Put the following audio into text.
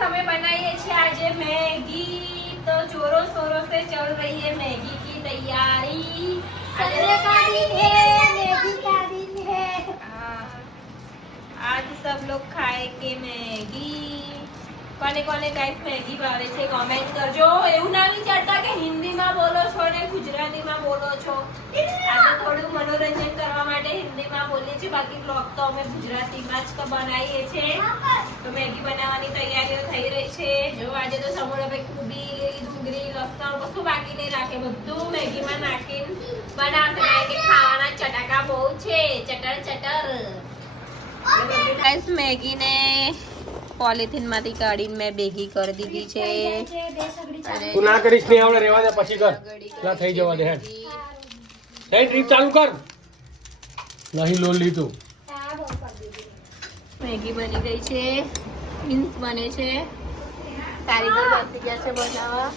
Guys हमें बनाई है आज मैगी। तो जोरों शोरों से चल रही है मैगी की तैयारी। संडे का दिन है, मैगी का दिन है। आज सब लोग खाएंगे मैगी। કોને કોને ગાઈસ મેગી ભાવે છે કમેન્ટ કરજો। એવું ના વિચારતા કે હિન્દીમાં બોલો છો ને ગુજરાતીમાં બોલો છો। આજે થોડું મનોરંજન કરવા માટે હિન્દીમાં બોલીએ છીએ, બાકી બ્લોગ તો અમે ગુજરાતીમાં જ બનાવીએ છીએ। તો મેગી બનાવવાની તૈયારીઓ થઈ રહી છે। જો આજે તો સમોરાભાઈ કોબી, ડુંગળી, લસણ કશું બાકી નહીં રાખે, બધું મેગીમાં નાખીને બનાવશે કારણ કે ખાવાના ચટાકા બહુ છે, ચટર ચટર। ગાઈસ મેગી ને પોલિથીન માંથી કાઢીને મેં ભેગી કરી દીધી છે। તું ના કરીશ નહીં આવડે રેવા દે, પછી કર લા થઈ જવા દે હેડ થઈ ટ્રીપ ચાલુ કર નહીં લોલ લીધું। મેગી બની ગઈ છે, મીન્સ બને છે, કારીગર બેસી ગયા છે બનાવવા।